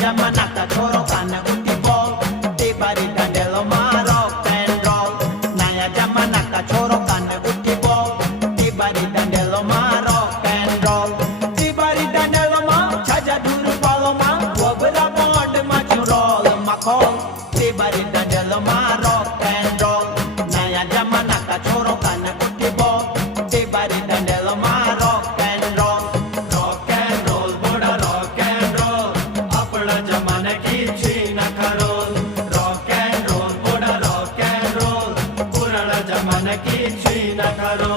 जमाना का छोरो कान उठी बोल ते बारी डंडेलो मारो एंड रोल नया जमाना का छोरो कान उठी बोल ते बारी डंडेलो मारो एंड रोल ते बारी डंडेलो मा छाजा दूर पालो मा वबरा बॉन्ड मा रोल मा खोल ते बारी डंडेलो मारो एंड रोल नया जमाना का छोरो कान उठी बोल ते बारी डंडेलो मारो and roll rock and roll बड़ा रॉक एंड रोल अपना जमाना की छीन करो रॉक एंड रोल बड़ा रॉक एंड रोल पुराना जमाना की छीन करो